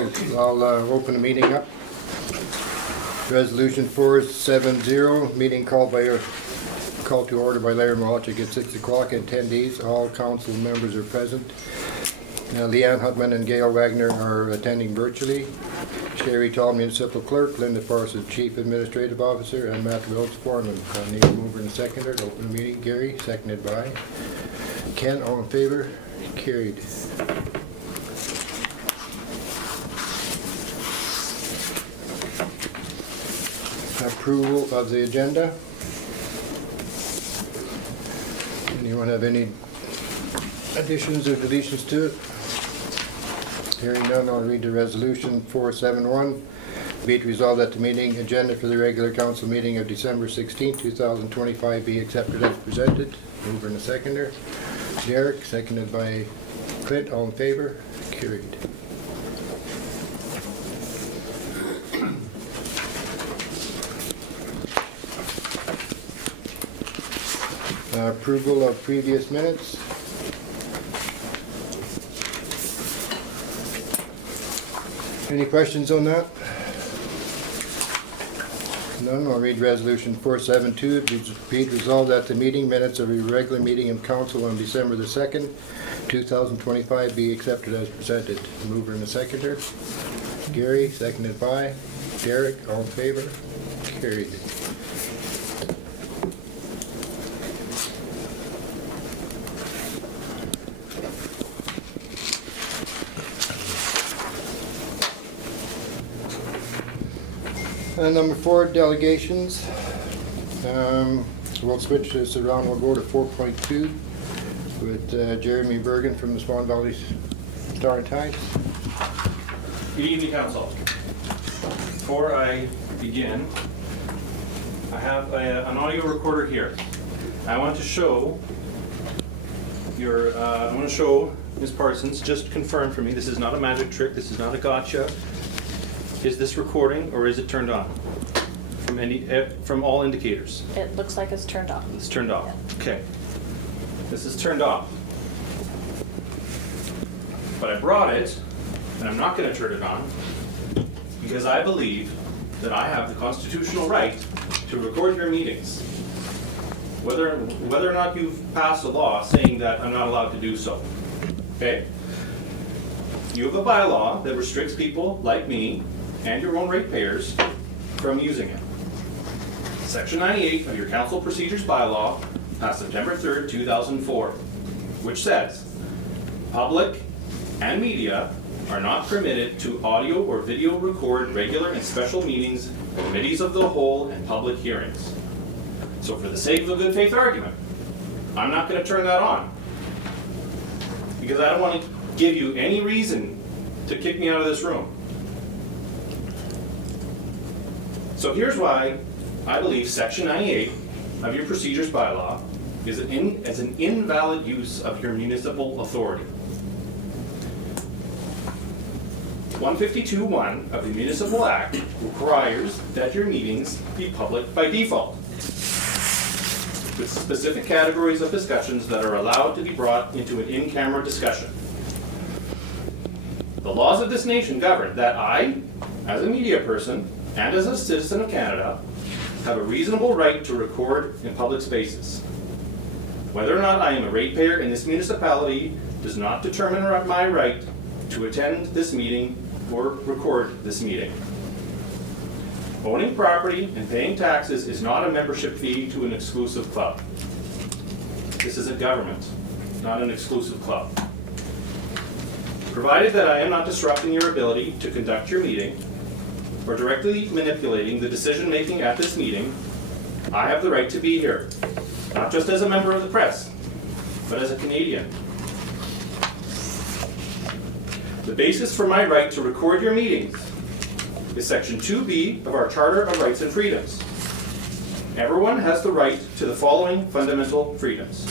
I'll open the meeting up. Resolution 470, meeting called to order by Larry Malchik at 6 o'clock in 10 days. All council members are present. Leanne Hutman and Gail Wagner are attending virtually. Sherry Tall, Municipal Clerk, Linda Parsons, Chief Administrative Officer, and Matt Wills, Foreman. I need a mover and seconder to open the meeting. Gary, seconded by Ken. All in favor? Carried. Approval of the agenda. Anyone have any additions or deletions to it? Hearing none, I'll read the resolution 471. Be it resolved that the meeting agenda for the regular council meeting of December 16, 2025 be accepted as presented. Mover and a seconder. Derek, seconded by Clint. All in favor? Carried. Approval of previous minutes. Any questions on that? None. I'll read resolution 472. Be it resolved that the meeting minutes of a regular meeting of council on December the 2nd, 2025 be accepted as presented. Mover and a seconder. Gary, seconded by Derek. All in favor? Carried. Number 4, delegations. We'll switch this around. We'll go to 4.2 with Jeremy Bergen from the Swan Valley Star and Tides. Good evening, Council. Before I begin, I have an audio recorder here. I want to show Ms. Parsons, just confirm for me, this is not a magic trick, this is not a gotcha. Is this recording or is it turned on? From all indicators? It looks like it's turned off. It's turned off. Yeah. Okay. This is turned off. But I brought it, and I'm not going to turn it on, because I believe that I have the constitutional right to record your meetings. Whether or not you've passed a law saying that I'm not allowed to do so. Okay? You have a bylaw that restricts people like me and your own ratepayers from using it. Section 98 of your council procedures bylaw passed September 3rd, 2004, which says, public and media are not permitted to audio or video record regular and special meetings, committees of the whole, and public hearings. So for the sake of a good faith argument, I'm not going to turn that on, because I don't want to give you any reason to kick me out of this room. So here's why I believe Section 98 of your procedures bylaw is an invalid use of your municipal authority. 152.1 of the Municipal Act requires that your meetings be public by default, with specific categories of discussions that are allowed to be brought into an in-camera discussion. The laws of this nation govern that I, as a media person and as a citizen of Canada, have a reasonable right to record in public spaces. Whether or not I am a ratepayer in this municipality does not determine my right to attend this meeting or record this meeting. Owning property and paying taxes is not a membership fee to an exclusive club. This is a government, not an exclusive club. Provided that I am not disrupting your ability to conduct your meeting or directly manipulating the decision-making at this meeting, I have the right to be here, not just as a member of the press, but as a Canadian. The basis for my right to record your meetings is Section 2B of our Charter of Rights and Freedoms. Everyone has the right to the following fundamental freedoms: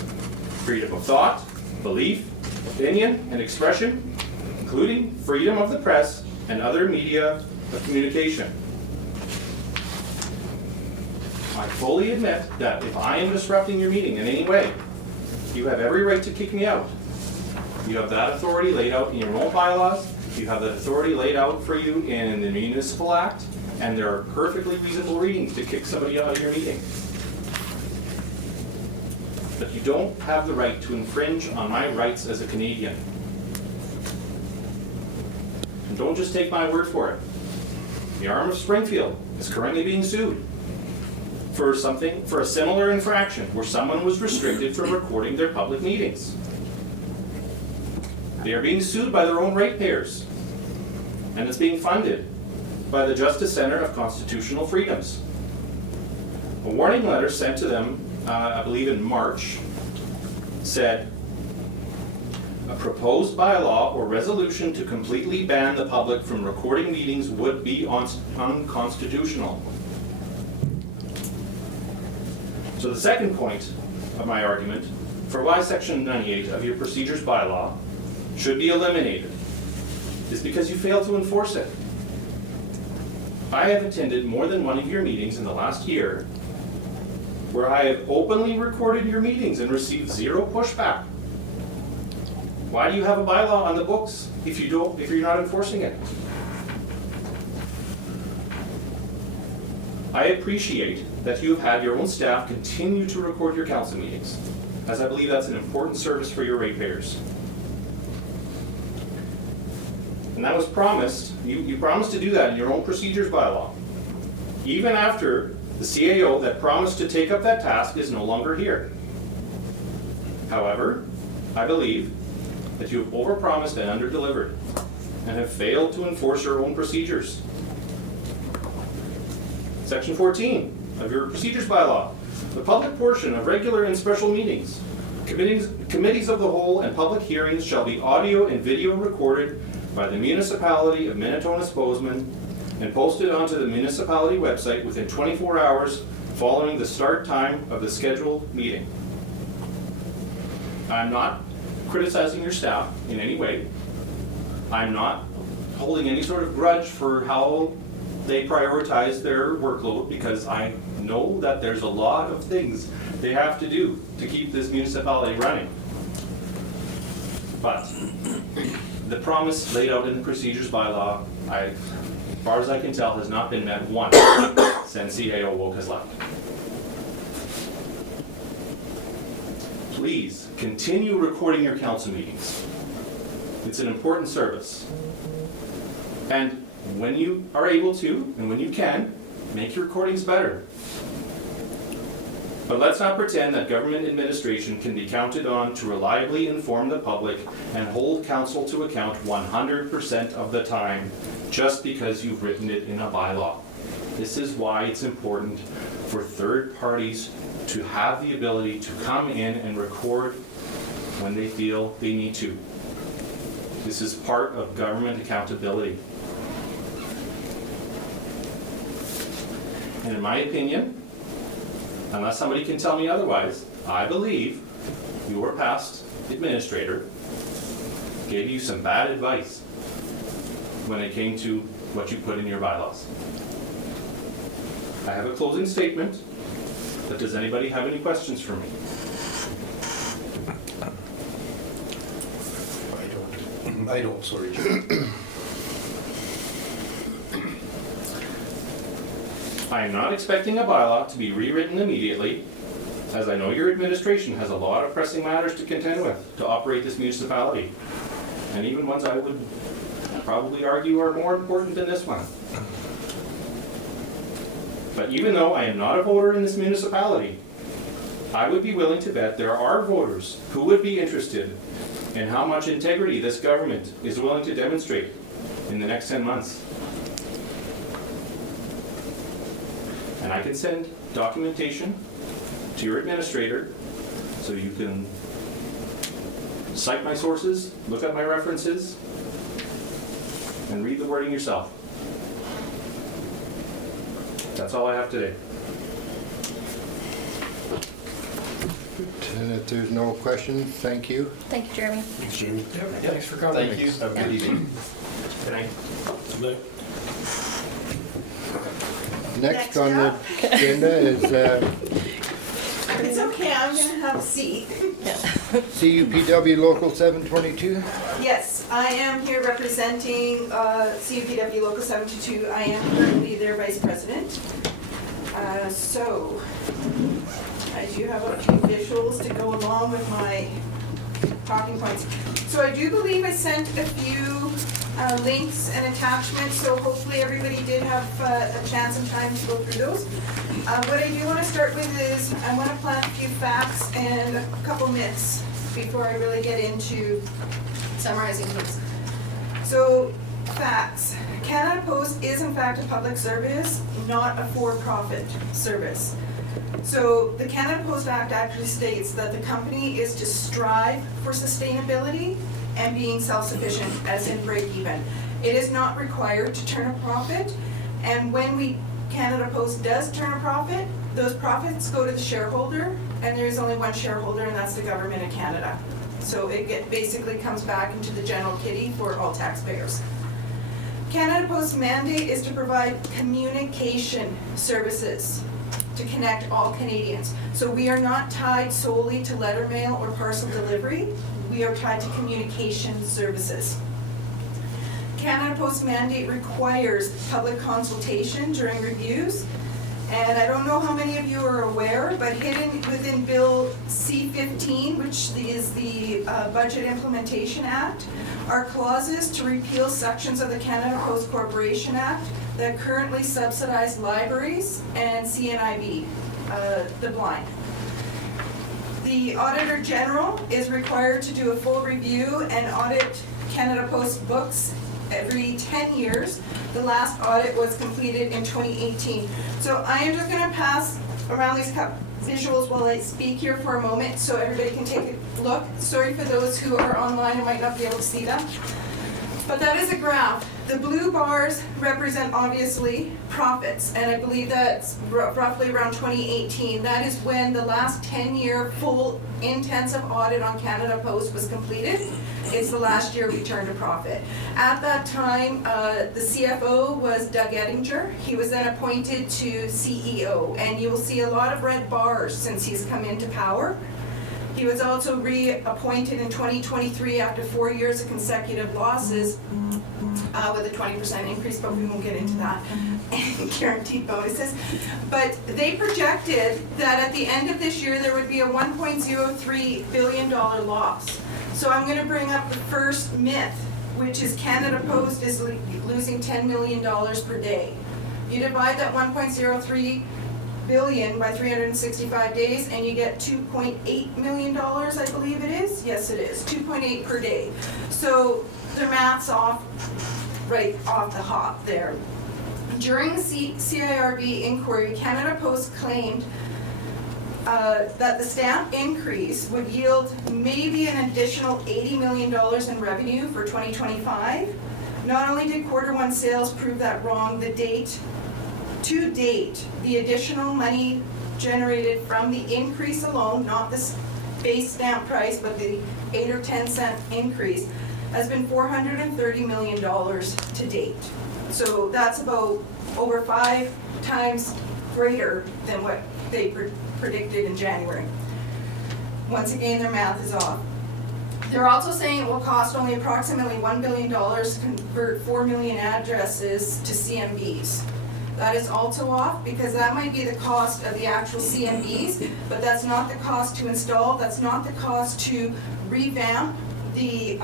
freedom of thought, belief, opinion, and expression, including freedom of the press and other media of communication. I fully admit that if I am disrupting your meeting in any way, you have every right to kick me out. You have that authority laid out in your own bylaws You have that authority laid out for you in the Municipal Act, and there are perfectly reasonable reasons to kick somebody out of your meeting. But you don't have the right to infringe on my rights as a Canadian. And don't just take my word for it. The Arm of Springfield is currently being sued for a similar infraction where someone was restricted from recording their public meetings. They are being sued by their own ratepayers, and it's being funded by the Justice Center of Constitutional Freedoms. A warning letter sent to them, I believe in March, said, a proposed bylaw or resolution to completely ban the public from recording meetings would be unconstitutional. So the second point of my argument for why Section 98 of your procedures bylaw should be eliminated is because you failed to enforce it. I have attended more than one of your meetings in the last year where I have openly recorded your meetings and received zero pushback. Why do you have a bylaw on the books if you're not enforcing it? I appreciate that you have had your own staff continue to record your council meetings, as I believe that's an important service for your ratepayers. And that was promised, you promised to do that in your own procedures bylaw, even after the CAO that promised to take up that task is no longer here. However, I believe that you have overpromised and underdelivered and have failed to enforce your own procedures. Section 14 of your procedures bylaw, the public portion of regular and special meetings, committees of the whole and public hearings shall be audio and video recorded by the Municipality of Minitonas-Bowsman and posted onto the municipality website within 24 hours following the start time of the scheduled meeting. I'm not criticizing your staff in any way. I'm not holding any sort of grudge for how they prioritize their workload, because I know that there's a lot of things they have to do to keep this municipality running. But the promise laid out in the procedures bylaw, as far as I can tell, has not been met once since CAO Woke has left. Please continue recording your council meetings. It's an important service. And when you are able to, and when you can, make your recordings better. But let's not pretend that government administration can be counted on to reliably inform the public and hold council to account 100% of the time just because you've written it in a bylaw. This is why it's important for third parties to have the ability to come in and record when they feel they need to. This is part of government accountability. And in my opinion, unless somebody can tell me otherwise, I believe your past administrator gave you some bad advice when it came to what you put in your bylaws. I have a closing statement, but does anybody have any questions for me? I don't, sorry. I am not expecting a bylaw to be rewritten immediately, as I know your administration has a lot of pressing matters to contend with to operate this municipality, and even ones I would probably argue are more important than this one. But even though I am not a voter in this municipality, I would be willing to bet there are voters who would be interested in how much integrity this government is willing to demonstrate in the next 10 months. And I can send documentation to your administrator so you can cite my sources, look at my references, and read the wording yourself. That's all I have today. And if there's no questions, thank you. Thank you, Jeremy. Thanks, Jamie. Thanks for coming. Thank you. Have a good evening. Good night. Next on the agenda is It's okay, I'm gonna have a seat. Yeah. CUPW Local 722. Yes, I am here representing CUPW Local 722. I am currently their vice president. So, I do have a few visuals to go along with my talking points. So I do believe I sent a few links and attachments, so hopefully everybody did have a chance and time to go through those. What I do want to start with is I want to plant a few facts and a couple myths before I really get into summarizing things. So, facts. Canada Post is in fact a public service, not a for-profit service. So the Canada Post Act actually states that the company is to strive for sustainability and being self-sufficient, as in break even. It is not required to turn a profit, and when Canada Post does turn a profit, those profits go to the shareholder, and there is only one shareholder, and that's the Government of Canada. So it basically comes back into the general kitty for all taxpayers. Canada Post's mandate is to provide communication services to connect all Canadians. So we are not tied solely to letter mail or parcel delivery. We are tied to communication services. Canada Post's mandate requires public consultation during reviews. And I don't know how many of you are aware, but hidden within Bill C-15, which is the Budget Implementation Act, are clauses to repeal sections of the Canada Post Corporation Act that currently subsidize libraries and CNIB, the blind. The Auditor General is required to do a full review and audit Canada Post books every 10 years. The last audit was completed in 2018. So I am just going to pass around these visuals while I speak here for a moment so everybody can take a look. Sorry for those who are online and might not be able to see them. But that is a graph. The blue bars represent obviously profits, and I believe that's roughly around 2018. That is when the last 10-year full intensive audit on Canada Post was completed. It's the last year we turned a profit. At that time, the CFO was Doug Ettinger. He was then appointed to CEO, and you will see a lot of red bars since he's come into power. He was also reappointed in 2023 after 4 years of consecutive losses with a 20% increase, but we won't get into that, and guaranteed bonuses. But they projected that at the end of this year there would be a $1.03 billion loss. So I'm going to bring up the first myth, which is Canada Post is losing $10 million per day. You divide that 1.03 billion by 365 days and you get $2.8 million, I believe it is. Yes, it is. 2.8 per day. So the math's off, right off the hop there. During the CIRB inquiry, Canada Post claimed that the stamp increase would yield maybe an additional $80 million in revenue for 2025. Not only did Q1 sales prove that wrong, to date, the additional money generated from the increase alone, not the base stamp price, but the 8 or 10 cent increase, has been $430 million to date. So that's about over 5 times greater than what they predicted in January. Once again, their math is off. They're also saying it will cost only approximately $1 billion to convert 4 million addresses to CMBs. That is also off because that might be the cost of the actual CMBs, but that's not the cost to install, that's not the cost to revamp the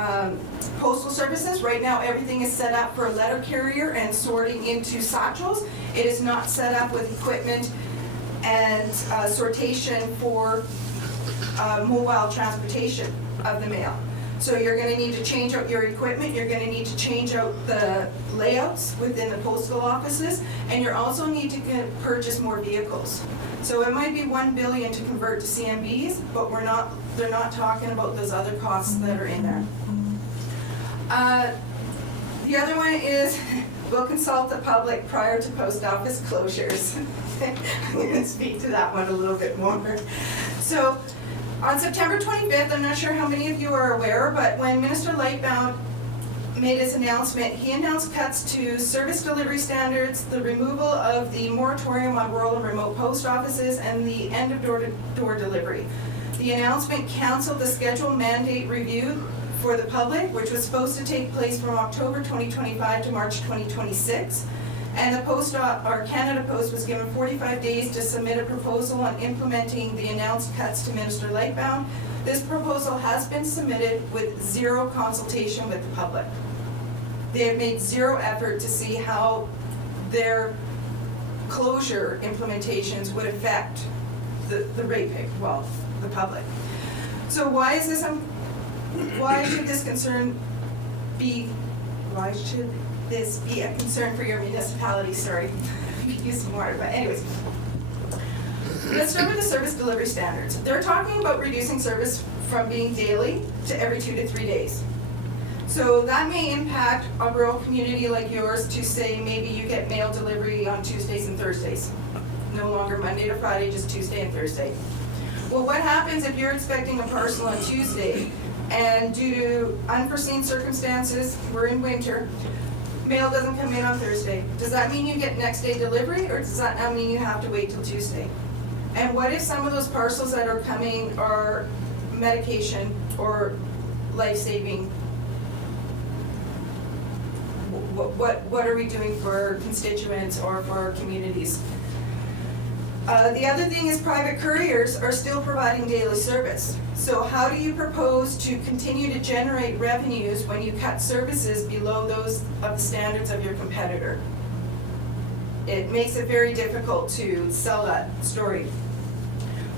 postal services. Right now everything is set up for a letter carrier and sorting into satchels. It is not set up with equipment and sortation for mobile transportation of the mail. So you're going to need to change out your equipment, you're going to need to change out the layouts within the postal offices, and you also need to purchase more vehicles. So it might be $1 billion to convert to CMBs, but they're not talking about those other costs that are in there. The other one is, we'll consult the public prior to post office closures. I'm going to speak to that one a little bit more. So, on September 25th, I'm not sure how many of you are aware, but when Minister Lightbound made his announcement, he announced cuts to service delivery standards, the removal of the moratorium on rural and remote post offices, and the end of door-to-door delivery. The announcement canceled the scheduled mandate review for the public, which was supposed to take place from October 2025 to March 2026. And the Canada Post was given 45 days to submit a proposal on implementing the announced cuts to Minister Lightbound. This proposal has been submitted with zero consultation with the public. They have made zero effort to see how their closure implementations would affect the ratepayer, well, the public. So why is this, why should this be a concern for your municipality? Sorry, I could use some water, but anyways. Let's start with the service delivery standards. They're talking about reducing service from being daily to every 2 to 3 days. So that may impact a rural community like yours to say maybe you get mail delivery on Tuesdays and Thursdays. No longer Monday to Friday, just Tuesday and Thursday. Well, what happens if you're expecting a parcel on Tuesday and due to unforeseen circumstances, we're in winter, mail doesn't come in on Thursday? Does that mean you get next day delivery, or does that now mean you have to wait till Tuesday? And what if some of those parcels that are coming are medication or life-saving? What are we doing for constituents or for our communities? The other thing is private couriers are still providing daily service. So how do you propose to continue to generate revenues when you cut services below those of the standards of your competitor? It makes it very difficult to sell that story.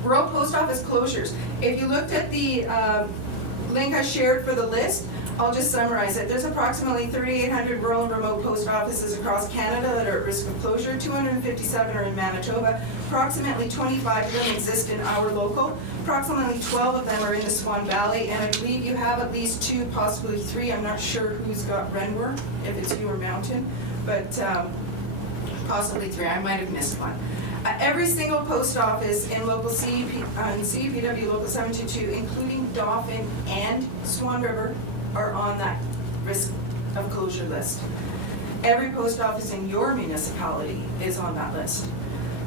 Rural post office closures. If you looked at the link I shared for the list, I'll just summarize it. There's approximately 3,800 rural and remote post offices across Canada that are at risk of closure. 257 are in Manitoba. Approximately 25 of them exist in our local. Approximately 12 of them are in the Swan Valley, and I believe you have at least 2, possibly 3. I'm not sure who's got Renwer, if it's you or Mountain, but possibly 3. I might have missed one. Every single post office in local CUPW Local 722, including Dauphin and Swan River, are on that risk of closure list. Every post office in your municipality is on that list.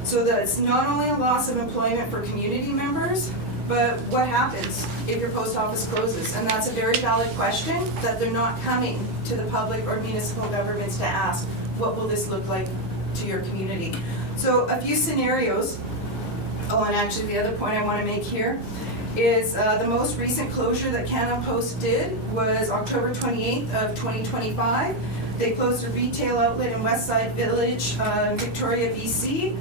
So that it's not only a loss of employment for community members, but what happens if your post office closes? And that's a very valid question that they're not coming to the public or municipal governments to ask, what will this look like to your community? So a few scenarios. Oh, and actually the other point I want to make here is the most recent closure that Canada Post did was October 28th of 2025. They closed a retail outlet in Westside Village, Victoria, BC,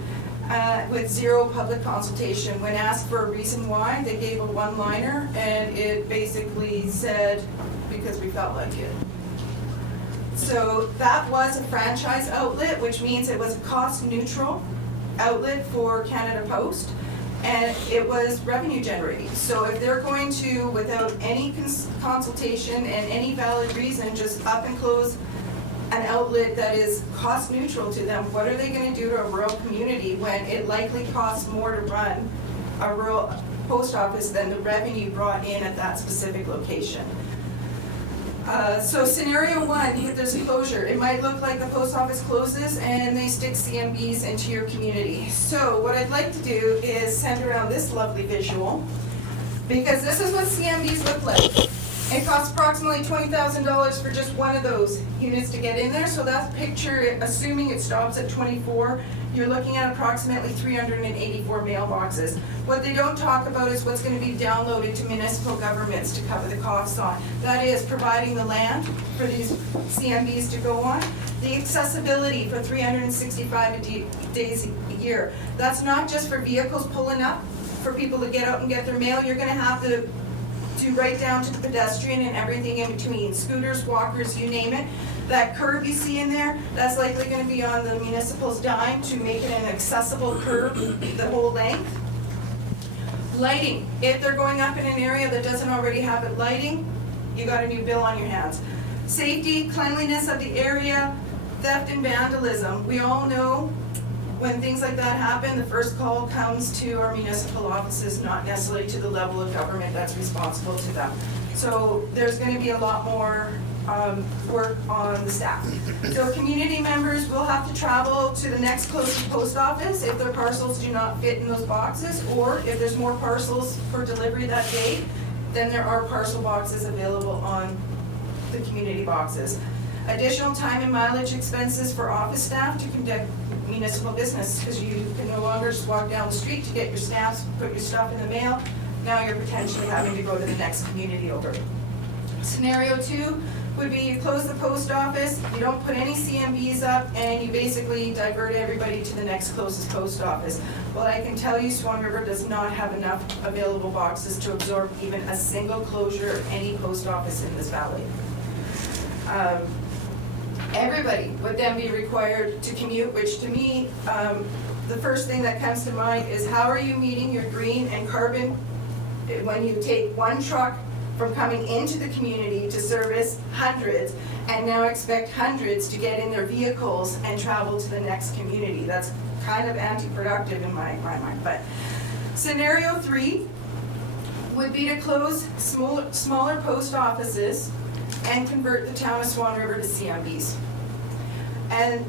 with zero public consultation. When asked for a reason why, they gave a one-liner, and it basically said, because we felt like it. So that was a franchise outlet, which means it was a cost-neutral outlet for Canada Post, and it was revenue generating. So if they're going to, without any consultation and any valid reason, just up and close an outlet that is cost neutral to them, what are they going to do to a rural community when it likely costs more to run a rural post office than the revenue brought in at that specific location? So scenario 1, if there's a closure, it might look like the post office closes and they stick CMBs into your community. So what I'd like to do is send around this lovely visual, because this is what CMBs look like. It costs approximately $20,000 for just one of those units to get in there. So that picture, assuming it stops at 24, you're looking at approximately 384 mailboxes. What they don't talk about is what's going to be downloaded to municipal governments to cover the costs on. That is providing the land for these CMBs to go on, the accessibility for 365 days a year. That's not just for vehicles pulling up, for people to get out and get their mail. You're going to have to do right down to the pedestrian and everything in between, scooters, walkers, you name it. That curb you see in there, that's likely going to be on the municipal's dime to make it an accessible curb the whole length. Lighting, if they're going up in an area that doesn't already have it lighting, you got a new bill on your hands. Safety, cleanliness of the area, theft and vandalism. We all know when things like that happen, the first call comes to our municipal offices, not necessarily to the level of government that's responsible to them. So there's going to be a lot more work on the staff. So community members will have to travel to the next closest post office if their parcels do not fit in those boxes, or if there's more parcels for delivery that day, then there are parcel boxes available on the community boxes. Additional time and mileage expenses for office staff to conduct municipal business, because you can no longer just walk down the street to get your stamps, put your stuff in the mail. Now you're potentially having to go to the next community over. Scenario 2 would be you close the post office, you don't put any CMBs up, and you basically divert everybody to the next closest post office. Well, I can tell you Swan River does not have enough available boxes to absorb even a single closure of any post office in this valley. Everybody would then be required to commute, which to me, the first thing that comes to mind is how are you meeting your green and carbon when you take one truck from coming into the community to service hundreds and now expect hundreds to get in their vehicles and travel to the next community. That's kind of anti-productive in my mind. But scenario 3 would be to close smaller post offices and convert the town of Swan River to CMBs. And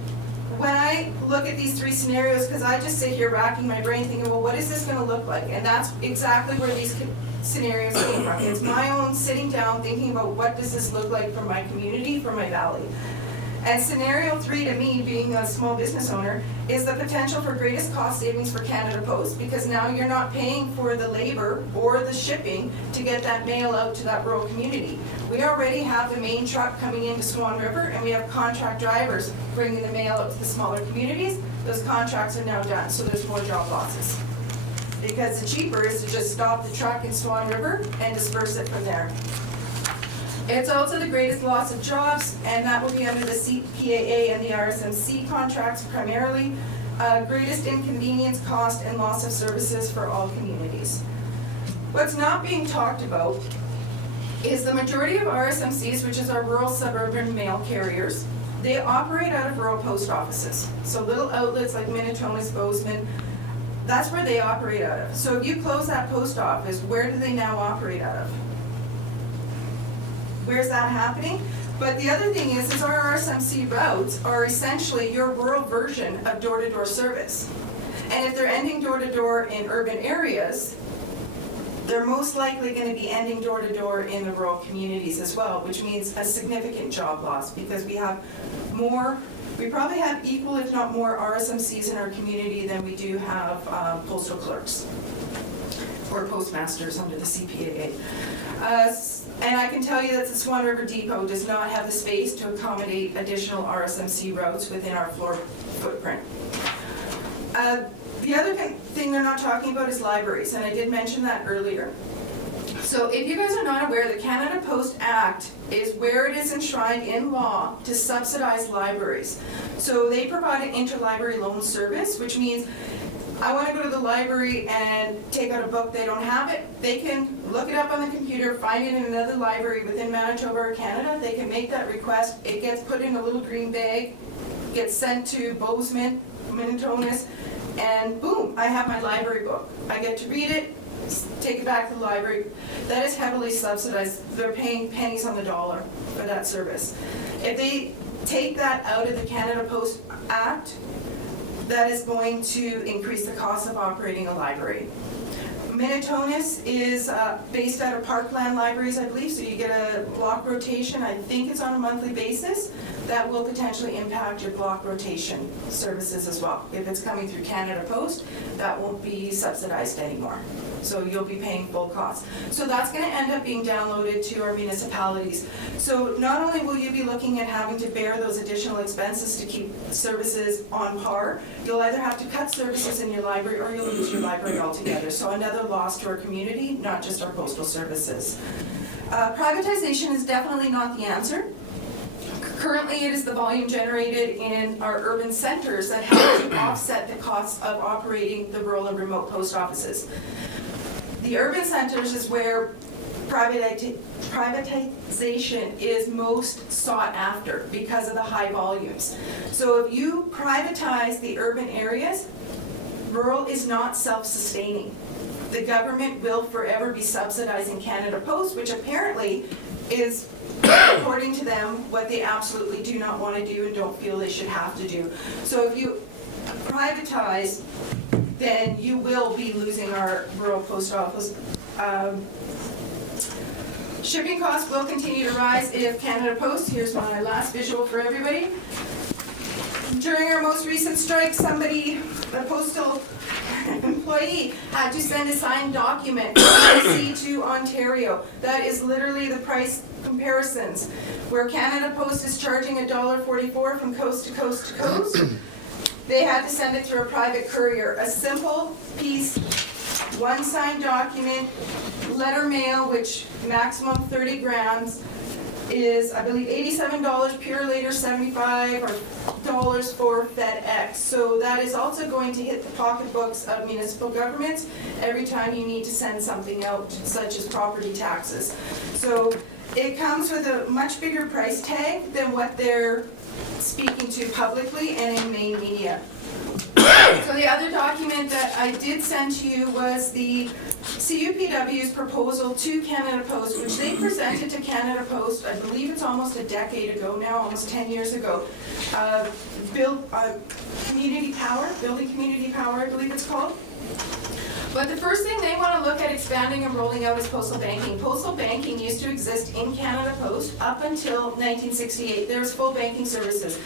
when I look at these 3 scenarios, because I just sit here racking my brain thinking, well, what is this going to look like? And that's exactly where these scenarios came from. It's my own sitting down thinking about what does this look like for my community, for my valley. And scenario 3 to me, being a small business owner, is the potential for greatest cost savings for Canada Post, because now you're not paying for the labor or the shipping to get that mail out to that rural community. We already have the main truck coming into Swan River, and we have contract drivers bringing the mail out to the smaller communities. Those contracts are now done, so there's more job losses. Because the cheaper is to just stop the truck in Swan River and disperse it from there. It's also the greatest loss of jobs, and that will be under the CPAA and the RSMC contracts primarily. Greatest inconvenience, cost, and loss of services for all communities. What's not being talked about is the majority of RSMCs, which is our rural suburban mail carriers, they operate out of rural post offices. So little outlets like Minitonas-Bowsman, that's where they operate out of. So if you close that post office, where do they now operate out of? Where's that happening? But the other thing is our RSMC routes are essentially your rural version of door-to-door service. And if they're ending door-to-door in urban areas, they're most likely going to be ending door-to-door in the rural communities as well, which means a significant job loss, because we probably have equal, if not more, RSMCs in our community than we do have postal clerks or postmasters under the CPAA. And I can tell you that the Swan River Depot does not have the space to accommodate additional RSMC routes within our floor footprint. The other thing they're not talking about is libraries, and I did mention that earlier. So if you guys are not aware, the Canada Post Act is where it is enshrined in law to subsidize libraries. So they provide an interlibrary loan service, which means I want to go to the library and take out a book, they don't have it, they can look it up on the computer, find it in another library within Manitoba or Canada, they can make that request, it gets put in a little green bag, gets sent to Bowsman, Minitonas, and boom, I have my library book. I get to read it, take it back to the library. That is heavily subsidized. They're paying pennies on the dollar for that service. If they take that out of the Canada Post Act, that is going to increase the cost of operating a library. Minitonas is based out of Parkland Libraries, I believe, so you get a block rotation. I think it's on a monthly basis. That will potentially impact your block rotation services as well. If it's coming through Canada Post, that won't be subsidized anymore. So you'll be paying full cost. So that's going to end up being downloaded to our municipalities. So not only will you be looking at having to bear those additional expenses to keep services on par, you'll either have to cut services in your library or you'll lose your library altogether. So another loss to our community, not just our postal services. Privatization is definitely not the answer. Currently, it is the volume generated in our urban centers that help to offset the costs of operating the rural and remote post offices. The urban centers is where privatization is most sought after because of the high volumes. So if you privatize the urban areas, rural is not self-sustaining. The government will forever be subsidizing Canada Post, which apparently is according to them, what they absolutely do not want to do and don't feel they should have to do. So if you privatize, then you will be losing our rural post office. Shipping costs will continue to rise if Canada Post, here's my last visual for everybody. During our most recent strike, somebody, a postal employee, had to send a signed document from BC to Ontario. That is literally the price comparisons. Where Canada Post is charging $1.44 from coast to coast to coast, they had to send it through a private courier. A simple piece, one signed document, letter mail, which maximum 30 grams, is, I believe, $87, pure later $75 or for FedEx. So that is also going to hit the pocketbooks of municipal governments every time you need to send something out, such as property taxes. So it comes with a much bigger price tag than what they're speaking to publicly and in main media. So the other document that I did send to you was the CUPW's proposal to Canada Post, which they presented to Canada Post, I believe it's almost a decade ago now, almost 10 years ago. Community power, building community power, I believe it's called. But the first thing they want to look at expanding and rolling out is postal banking. Postal banking used to exist in Canada Post up until 1968. There's full banking services.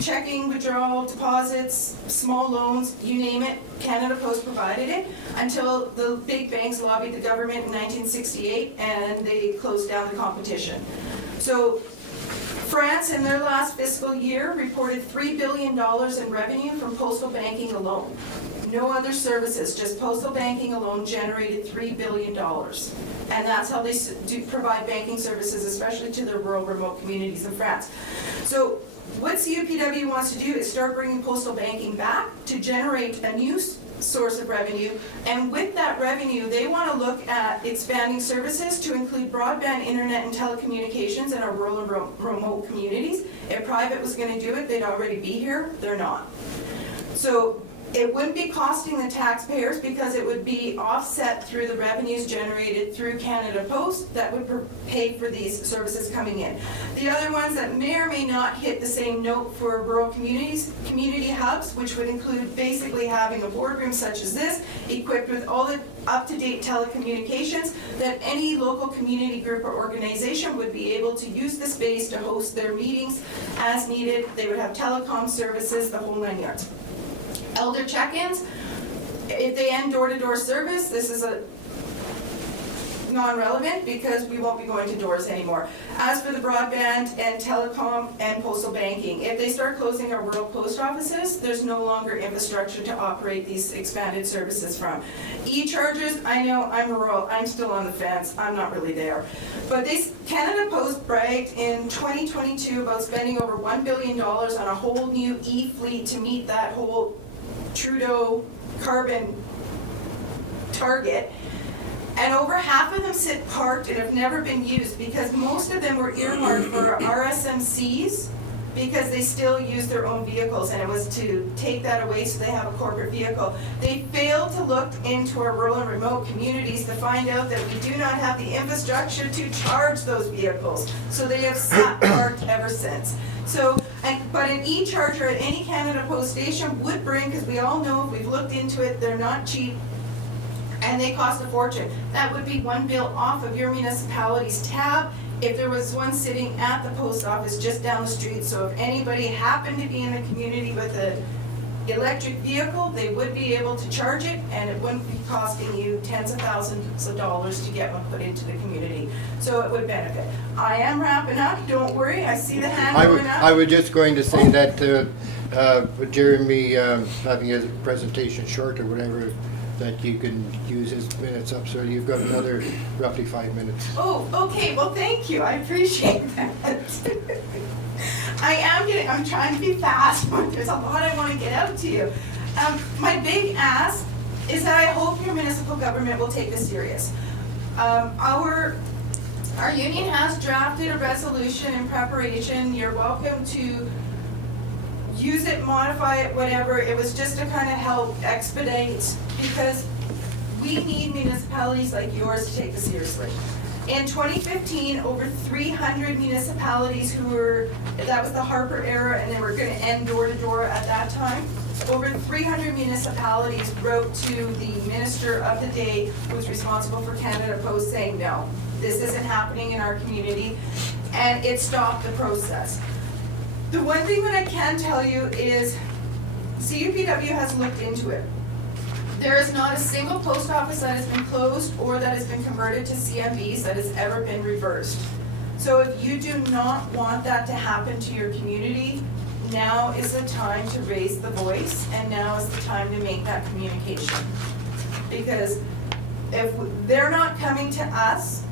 Checking, withdrawal, deposits, small loans, you name it, Canada Post provided it until the big banks lobbied the government in 1968 and they closed down the competition. So France in their last fiscal year reported $3 billion in revenue from postal banking alone. No other services, just postal banking alone generated $3 billion. And that's how they do provide banking services, especially to the rural, remote communities in France. So what CUPW wants to do is start bringing postal banking back to generate a new source of revenue, and with that revenue, they want to look at expanding services to include broadband, internet, and telecommunications in our rural and remote communities. If private was going to do it, they'd already be here. They're not. So it wouldn't be costing the taxpayers because it would be offset through the revenues generated through Canada Post that would pay for these services coming in. The other ones that may or may not hit the same note for rural communities, community hubs, which would include basically having a boardroom such as this, equipped with all the up-to-date telecommunications that any local community group or organization would be able to use the space to host their meetings as needed. They would have telecom services, the whole 9 yards. Elder check-ins, if they end door-to-door service, this is a non-relevant because we won't be going to doors anymore. As for the broadband and telecom and postal banking, if they start closing our rural post offices, there's no longer infrastructure to operate these expanded services from. E-charges, I know I'm rural, I'm still on the fence, I'm not really there. But Canada Post bragged in 2022 about spending over $1 billion on a whole new e-fleet to meet that whole Trudeau carbon target, and over half of them sit parked and have never been used because most of them were earmarked for RSMCs because they still use their own vehicles, and it was to take that away so they have a corporate vehicle. They failed to look into our rural and remote communities to find out that we do not have the infrastructure to charge those vehicles, so they have sat parked ever since. So, but an e-charger at any Canada Post station would bring, because we all know if we've looked into it, they're not cheap and they cost a fortune. That would be one bill off of your municipality's tab if there was one sitting at the post office just down the street. So if anybody happened to be in the community with an electric vehicle, they would be able to charge it, and it wouldn't be costing you tens of thousands of dollars to get one put into the community. So it would benefit. I am wrapping up, don't worry, I see the hand going up. I was just going to say that with Jeremy having his presentation short or whatever, that you can use his minutes up, so you've got another roughly 5 minutes. Oh, okay, well thank you, I appreciate that. I'm trying to be fast, but there's a lot I want to get out to you. My big ask is that I hope your municipal government will take this serious. Our union has drafted a resolution in preparation. You're welcome to use it, modify it, whatever. It was just to kind of help expedite, because we need municipalities like yours to take this seriously. In 2015, over 300 municipalities that was the Harper era, and they were gonna end door to door at that time. Over 300 municipalities wrote to the minister of the day, who was responsible for Canada Post, saying, no, this isn't happening in our community, and it stopped the process. The one thing that I can tell you is CUPW has looked into it. There is not a single post office that has been closed or that has been converted to CMBs that has ever been reversed. So if you do not want that to happen to your community, now is the time to raise the voice, and now is the time to make that communication. Because if they're not coming to us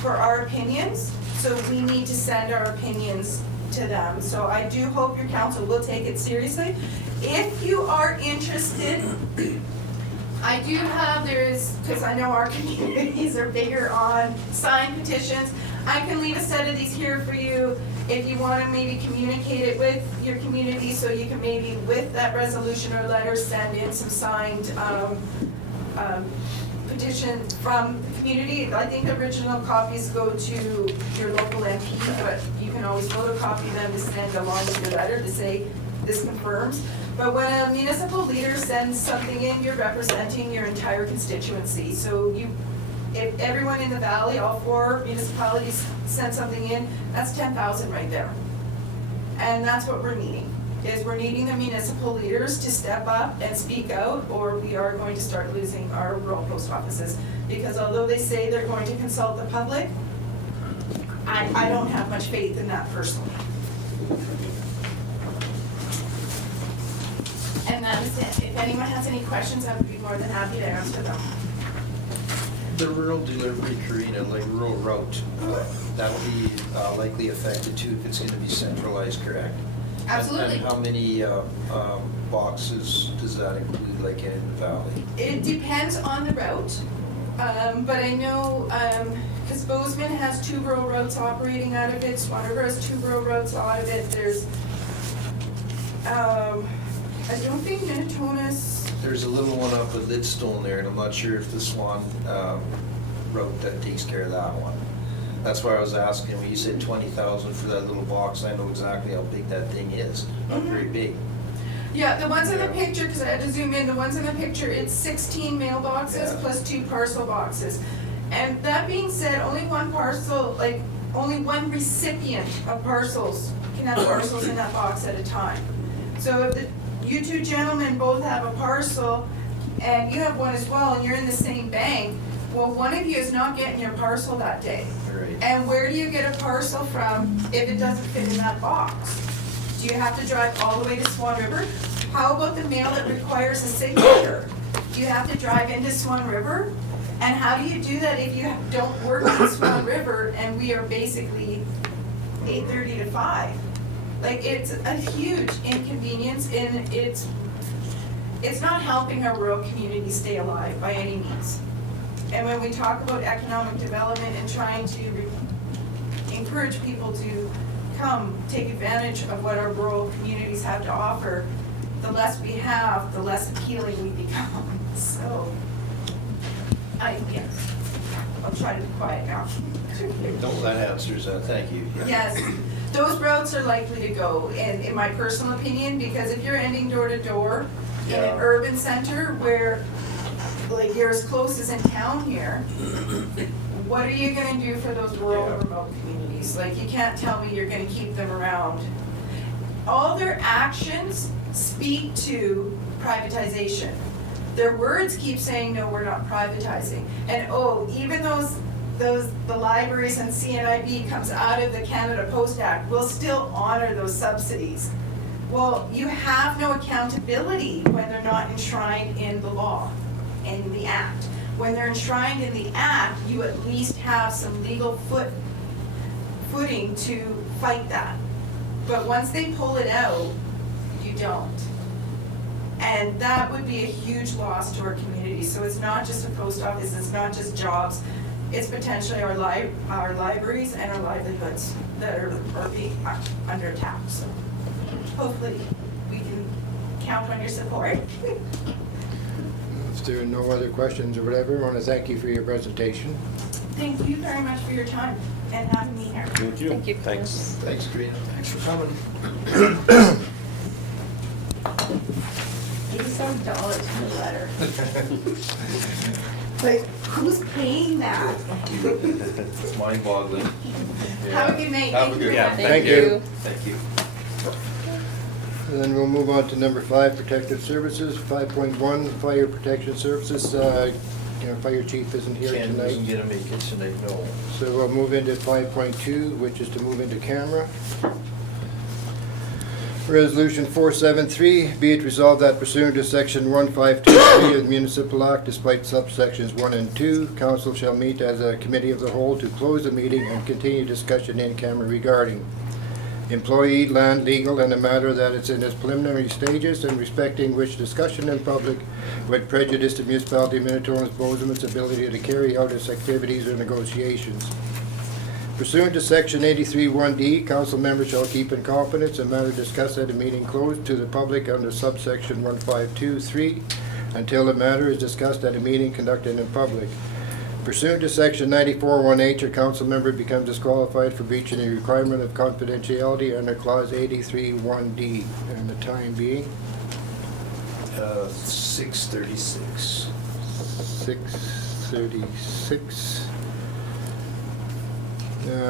for our opinions, so we need to send our opinions to them. So I do hope your council will take it seriously. If you are interested, I do have, because I know our communities are bigger on signed petitions, I can leave a set of these here for you if you want to maybe communicate it with your community, so you can maybe with that resolution or letter send in some signed petition from the community. I think the original copies go to your local MP, but you can always photocopy them to send along with your letter to say this confirms. But when a municipal leader sends something in, you're representing your entire constituency. So if everyone in the valley, all 4 municipalities send something in, that's 10,000 right there. And that's what we're needing, is we're needing the municipal leaders to step up and speak out, or we are going to start losing our rural post offices. Because although they say they're going to consult the public, I don't have much faith in that personally. And that is it. If anyone has any questions, I would be more than happy to answer them. The rural delivery, Karina, like rural route, that will be likely affected too if it's going to be centralized, correct? Absolutely. And how many boxes does that include, like in the valley? It depends on the route, but I know, because Bowsman has 2 rural routes operating out of it, Swan River has 2 rural routes out of it, there's, I don't think Minitonas. There's a little one up at Lidstone there, and I'm not sure if the Swan route that takes care of that one. That's why I was asking, when you said 20,000 for that little box, I know exactly how big that thing is, not very big. Yeah, the ones in the picture, because I had to zoom in, the ones in the picture, it's 16 mailboxes plus 2 parcel boxes. And that being said, only one parcel, like, only one recipient of parcels can have parcels in that box at a time. So if you 2 gentlemen both have a parcel, and you have one as well, and you're in the same bank, well, one of you is not getting your parcel that day. Right. And where do you get a parcel from if it doesn't fit in that box? Do you have to drive all the way to Swan River? How about the mail that requires a signature? Do you have to drive into Swan River? And how do you do that if you don't work in Swan River and we are basically 8:30 to 5? Like, it's a huge inconvenience, and it's not helping our rural community stay alive by any means. And when we talk about economic development and trying to encourage people to come take advantage of what our rural communities have to offer, the less we have, the less appealing we become. So, yes, I'll try to be quiet now. No, that answers that, thank you. Yes, those routes are likely to go, in my personal opinion, because if you're ending door to door in an urban center where, like, you're as close as in town here, what are you gonna do for those rural remote communities? Like, you can't tell me you're gonna keep them around. All their actions speak to privatization. Their words keep saying, no, we're not privatizing. And even the libraries and CNIB comes out of the Canada Post Act, we'll still honor those subsidies. Well, you have no accountability when they're not enshrined in the law, in the act. When they're enshrined in the act, you at least have some legal footing to fight that. But once they pull it out, you don't. And that would be a huge loss to our community. So it's not just a post office, it's not just jobs, it's potentially our libraries and our livelihoods that are being under attack. So hopefully we can count on your support. If there are no other questions or whatever, I want to thank you for your presentation. thank you very much for your time and having me here. Thank you. Thank you. Thanks. Thanks, Karina. Thanks for coming. $87 for the letter. Like, who's paying that? It's mind-boggling. Have a good night. Have a Thank good you. one. Thank you. Thank you. And then we'll move on to number 5, protective services. 5.1, fire protection services. Fire chief isn't here Ken doesn't tonight. get to make it tonight, no. So we'll move into 5.2, which is to move into camera. Resolution 473, be it resolved that pursuant to section 1523 of the Municipal Act, despite subsections 1 and 2, council shall meet as a committee of the whole to close the meeting and continue discussion in camera regarding employee, land, legal, and a matter that is in its preliminary stages and respecting which discussion in public would prejudice the municipality of Minitonas-Bowsman's ability to carry out its activities or negotiations. Pursuant to section 83(1)D, council members shall keep in confidence a matter discussed at a meeting closed to the public under subsection 1523 until the matter is discussed at a meeting conducted in public. Pursuant to section 94(1)H, a council member becomes disqualified for breaching the requirement of confidentiality under clause 83(1)D. And the time being 6:36. 6:36.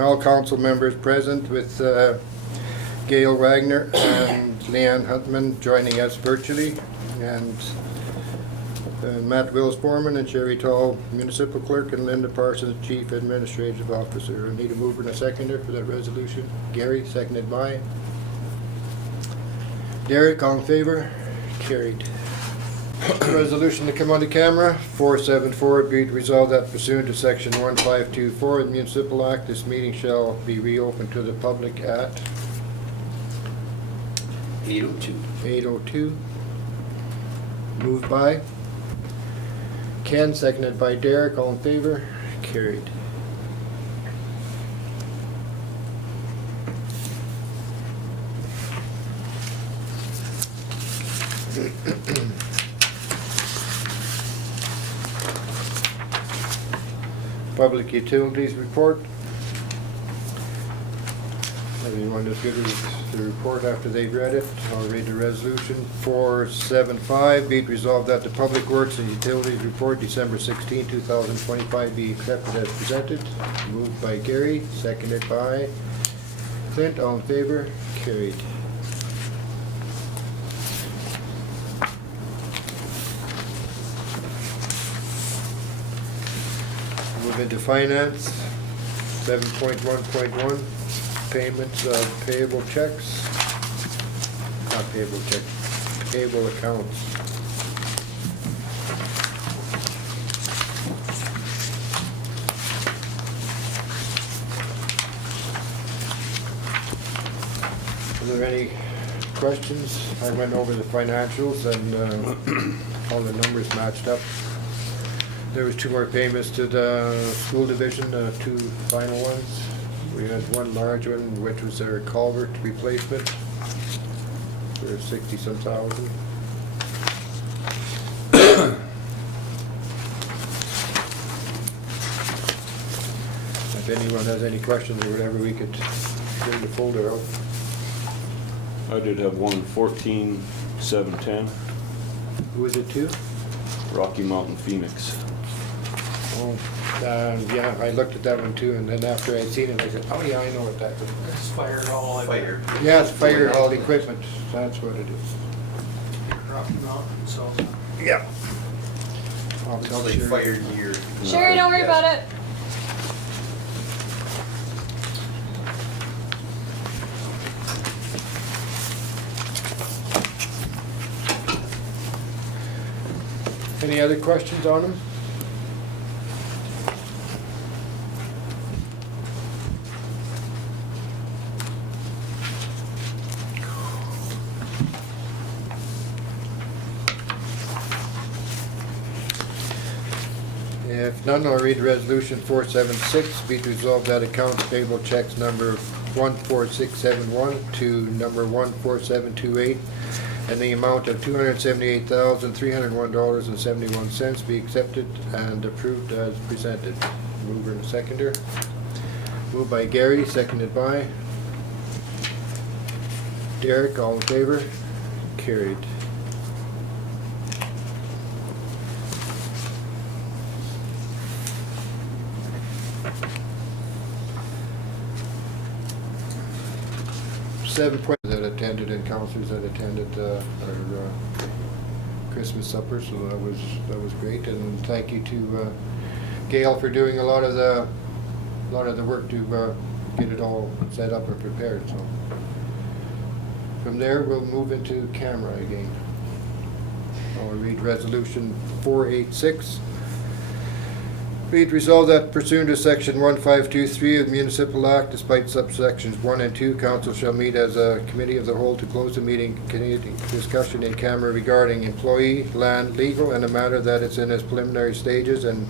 All council members present with Gail Wagner and Leanne Huntman joining us virtually, and Matt Wills Foreman and Sherry Tall Municipal Clerk and Linda Parsons Chief Administrative Officer. I need a mover and a seconder for that resolution. Gary, seconded by Derek. All in favor? Carried. Resolution to come on the camera. 474, be it resolved that pursuant to section 1524 of the Municipal Act, this meeting shall be reopened to the public at 8:02. 8:02. Moved by Ken, seconded by Derek. All in favor? Carried. Public Utilities Report. Everyone is good with the report after they've read it. I'll read the resolution. 475, be it resolved that the Public Works and Utilities Report December 16, 2025 be accepted as presented. Moved by Gary, seconded by Clint. All in favor? Carried. Move into finance, 7.1.1, payments of payable checks, not payable checks, payable accounts. Are there any questions? I went over the financials and all the numbers matched up. There was 2 more payments to the school division, 2 final ones. We had one large one, which was their culvert replacement for 60-some thousand. If anyone has any questions or whatever, we could bring the folder out. I did have one 14-710, Who was it to? Rocky Mountain Phoenix. Oh, yeah, I looked at that one too, and then after I'd seen it, I said, oh yeah, I know what that is. It's fire hall. Fire. Yeah, it's fire hall equipment, that's what it is. Rocky Mountain, so. Yeah. I'll It's tell like Sherry. fire gear. Sherry, don't worry Yes. about it. Any other questions on them? If none, I'll read resolution 476, be it resolved that accounts payable checks number 14671 to number 14728 and the amount of $278,301.71 be accepted and approved as presented. Mover and seconder. Moved by Gary, seconded by Derek, all in favor? Carried. Seven points that attended and counselors that attended our Christmas supper, so that was great. And thank you to Gail for doing a lot of the work to get it all set up and prepared. So from there, we'll move into camera again. I'll read resolution 486. Be it resolved that pursuant to section 1523 of the Municipal Act, despite subsections 1 and 2, council shall meet as a committee of the whole to close the meeting, discussion in camera regarding employee, land, legal, and a matter that is in its preliminary stages, and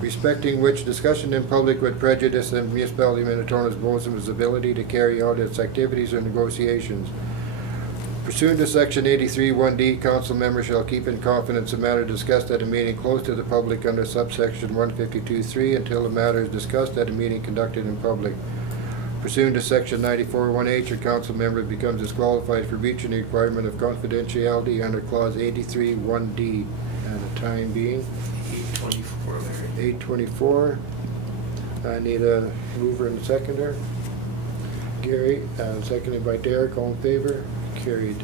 respecting which discussion in public would prejudice the municipality of Minitonas-Bowsman's ability to carry out its activities or negotiations. Pursuant to section 83 1D, council members shall keep in confidence the matter discussed at a meeting closed to the public under subsection 152.3 until the matter is discussed at a meeting conducted in public. Pursuant to section 94 1H, a council member becomes disqualified for breaching the requirement of confidentiality under clause 83 1D. And the time being 8:24 there. 8:24. I need a mover and a seconder. Gary, seconded by Derek, all in favor? Carried.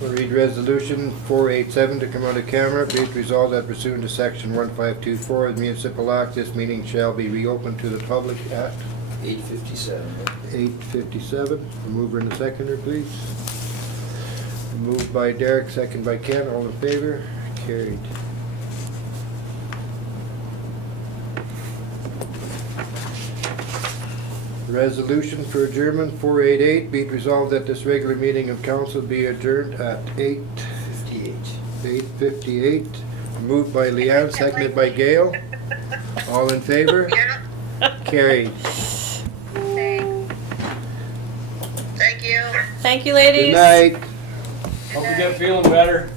We'll read resolution 487 to come out of camera. Be it resolved that pursuant to section 1524 of the Municipal Act, this meeting shall be reopened to the public at 8:57. 8:57. A mover and a seconder, please. Moved by Derek, second by Ken, all in favor? Carried. Resolution for adjournment 488. Be it resolved that this regular meeting of council be adjourned at 8:58. Moved by Leanne, seconded by Gail. All in favor? Carried. Thank you. Thank you, ladies. Good night. Hope you get feeling better.